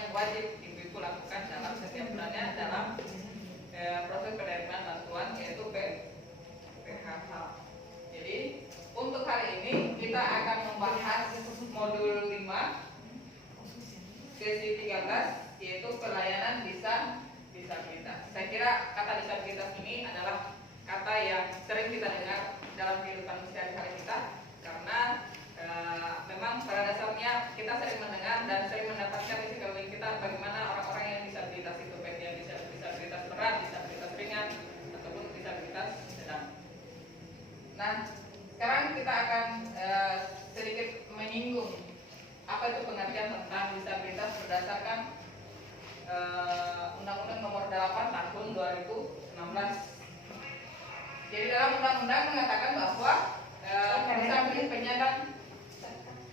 yang wajib ibu-ibu lakukan dalam setiap bulannya dalam proses penerimaan bantuan, yaitu PHH. Jadi untuk hari ini kita akan membahas modul 5 sesi 13, yaitu pelayanan disabilitas. Saya kira kata disabilitas ini adalah kata yang sering kita dengar dalam kehidupan sehari-hari kita, karena memang pada dasarnya kita sering mendengar dan sering mendapatkan di sekeliling kita bagaimana orang-orang yang disabilitas itu, baik yang disabilitas berat, disabilitas ringan, ataupun disabilitas sedang. Nah, sekarang kita akan sedikit menyinggung apa itu pengertian tentang disabilitas berdasarkan Undang-Undang Nomor 8 Tahun 2016. Jadi dalam undang-undang mengatakan bahwa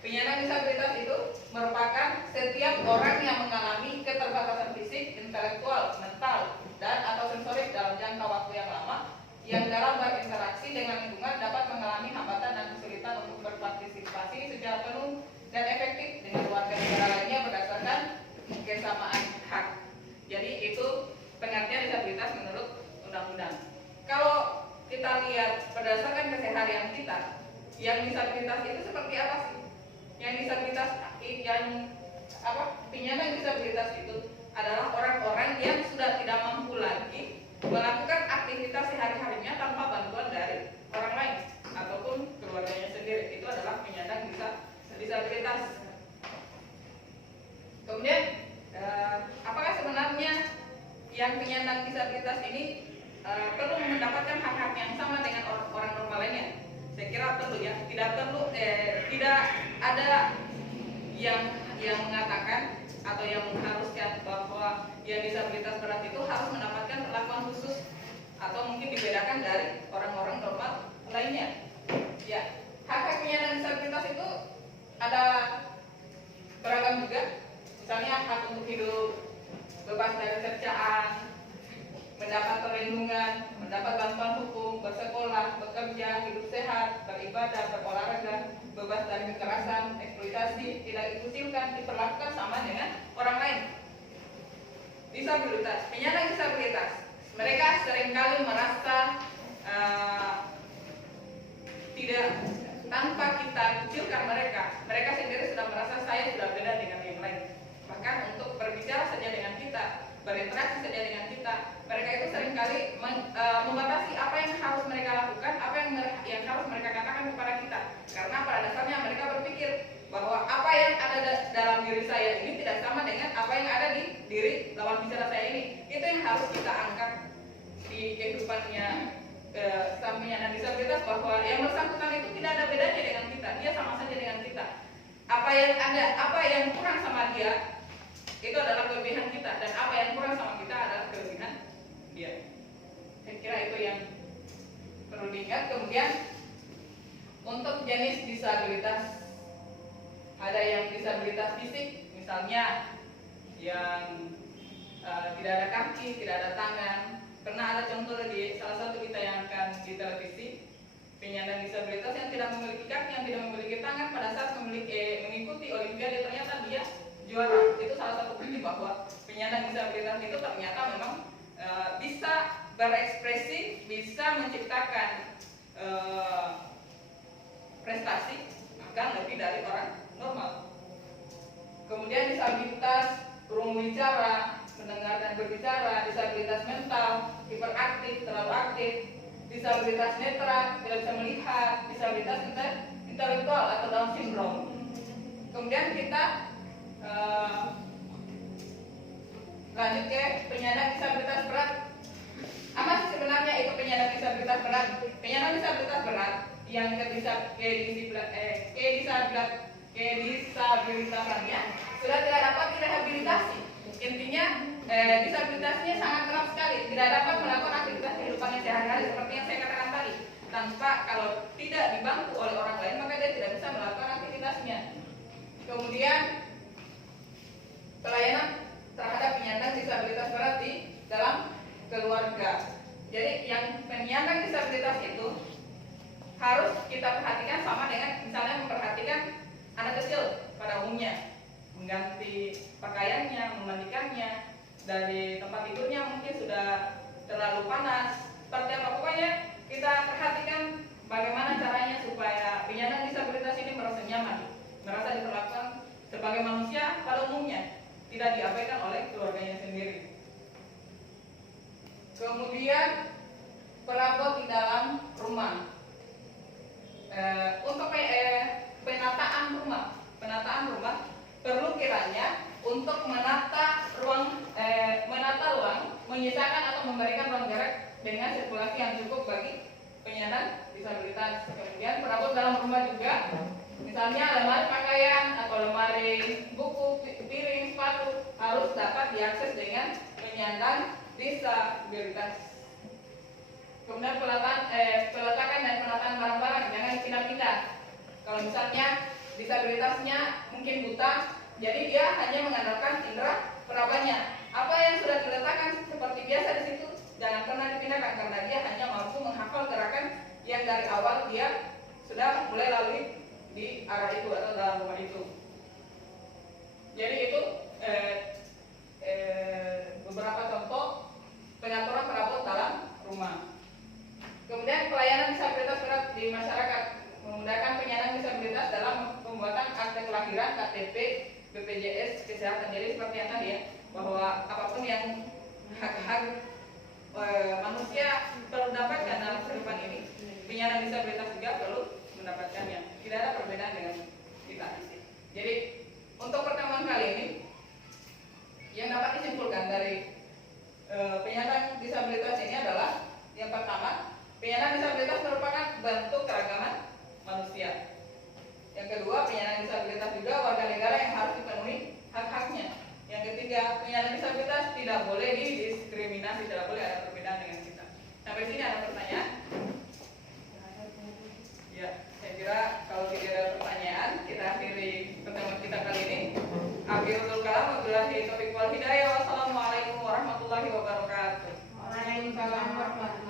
penyandang disabilitas itu merupakan setiap orang yang mengalami keterbatasan fisik, intelektual, mental, dan atau sensorik dalam jangka waktu yang lama, yang dalam berinteraksi dengan lingkungan dapat mengalami hambatan dan kesulitan untuk berpartisipasi secara penuh dan efektif dengan warga negara lainnya berdasarkan kesamaan hak. Jadi itu pengertian disabilitas menurut undang-undang. Kalau kita lihat berdasarkan keseharian kita, yang disabilitas itu seperti apa sih? Yang disabilitas penyandang disabilitas itu adalah orang-orang yang sudah tidak mampu lagi melakukan aktivitas sehari-harinya tanpa bantuan dari orang lain ataupun keluarganya sendiri. Itu adalah penyandang disabilitas. Kemudian apakah sebenarnya yang penyandang disabilitas ini perlu mendapatkan hak-hak yang sama dengan orang normal lainnya? Saya kira perlu ya. Tidak ada yang mengatakan atau yang mengharuskan bahwa yang disabilitas berat itu harus mendapatkan perlakuan khusus atau mungkin dibedakan dari orang-orang normal lainnya. Ya, hak-hak penyandang disabilitas itu ada beragam juga. Misalnya hak untuk hidup bebas dari cercaan, mendapat perlindungan, mendapat bantuan hukum, bersekolah, bekerja, hidup sehat, beribadah, berolahraga, bebas dari kekerasan, eksploitasi, tidak dikucilkan, diperlakukan sama dengan orang lain. Disabilitas, penyandang disabilitas, mereka seringkali merasa tidak, tanpa kita kucilkan mereka sendiri sudah merasa saya sudah beda dengan yang lain. Bahkan untuk berbicara saja dengan kita, berinteraksi saja dengan kita, mereka itu seringkali membatasi apa yang harus mereka lakukan, apa yang harus mereka katakan kepada kita. Karena pada dasarnya mereka berpikir bahwa apa yang ada dalam diri saya ini tidak sama dengan apa yang ada di diri lawan bicara saya ini. Itu yang harus kita angkat di kehidupannya penyandang disabilitas, bahwa yang bersangkutan itu tidak ada bedanya dengan kita, dia sama saja dengan kita. Apa yang kurang sama dia itu adalah kelebihan kita, dan apa yang kurang sama kita adalah kelebihan dia. Saya kira itu yang perlu diingat. Kemudian untuk jenis disabilitas, ada yang disabilitas fisik, misalnya yang tidak ada kaki, tidak ada tangan. Pernah ada contoh di salah satu ditayangkan di televisi, penyandang disabilitas yang tidak memiliki kaki, yang tidak memiliki tangan, pada saat mengikuti Olimpiade ternyata dia juara. Itu salah satu bukti bahwa penyandang disabilitas itu ternyata memang bisa berekspresi, bisa menciptakan prestasi bahkan lebih dari orang normal. Kemudian disabilitas belum bicara, mendengar dan berbicara, disabilitas mental, hiperaktif, terlalu aktif, disabilitas netra, tidak bisa melihat, disabilitas intelektual atau Down syndrome. Kemudian kita lanjut ke penyandang disabilitas berat. Apa sih sebenarnya itu penyandang disabilitas berat? Penyandang disabilitas berat yang kedisabilitasannya sudah tidak dapat direhabilitasi. Intinya disabilitasnya sangat berat sekali, tidak dapat melakukan aktivitas kehidupannya sehari-hari seperti yang saya katakan tadi. Tanpa, kalau tidak dibantu oleh orang lain, maka dia tidak bisa melakukan aktivitasnya. Kemudian pelayanan terhadap penyandang disabilitas berat di dalam keluarga. Jadi yang penyandang disabilitas itu harus kita perhatikan sama dengan misalnya memperhatikan anak kecil pada umumnya, mengganti pakaiannya, dari tempat tidurnya mungkin sudah terlalu panas, seperti apa, pokoknya kita perhatikan bagaimana caranya supaya penyandang disabilitas ini merasa nyaman, merasa diperlakukan sebagai manusia pada umumnya, tidak diabaikan oleh keluarganya sendiri. Kemudian perabot di dalam rumah. Untuk penataan rumah perlu kiranya untuk menata ruang, menyisakan atau memberikan ruang gerak dengan sirkulasi yang cukup bagi penyandang disabilitas. Kemudian perabot dalam rumah juga, misalnya lemari pakaian atau lemari buku, piring, sepatu harus dapat diakses dengan penyandang disabilitas. Kemudian peletakan dan penataan barang-barang jangan dipindah-pindah. Kalau misalnya disabilitasnya mungkin buta, jadi dia hanya mengandalkan indera perabaannya. Apa yang sudah diletakkan seperti biasa di situ jangan pernah dipindahkan, karena dia hanya mampu menghafal gerakan yang dari awal dia sudah mulai lalui di arah itu atau dalam rumah itu. Jadi itu beberapa contoh pengaturan perabot dalam rumah. Kemudian pelayanan disabilitas berat di masyarakat, memudahkan penyandang disabilitas dalam pembuatan akte kelahiran, KTP, BPJS Kesehatan. Jadi seperti yang tadi ya, bahwa apapun yang hak-hak manusia perlu dapatkan dalam kehidupan ini, penyandang disabilitas juga perlu mendapatkannya. Tidak ada perbedaan dengan kita. Jadi untuk pertemuan kali ini yang dapat disimpulkan dari penyandang disabilitas ini adalah yang pertama, penyandang disabilitas merupakan bentuk keragaman manusia. Yang kedua, penyandang disabilitas juga warga negara yang harus dipenuhi hak-haknya. Yang ketiga, penyandang disabilitas tidak boleh didiskriminasi, tidak boleh ada perbedaan dengan kita. Sampai sini ada pertanyaan? Ya, saya kira kalau tidak ada pertanyaan, kita akhiri pertemuan kita kali ini. Akhirul kalam, wabillahi taufiq wal hidayah. Wassalamualaikum warahmatullahi wabarakatuh. Waalaikumsalam warahmatullahi wabarakatuh.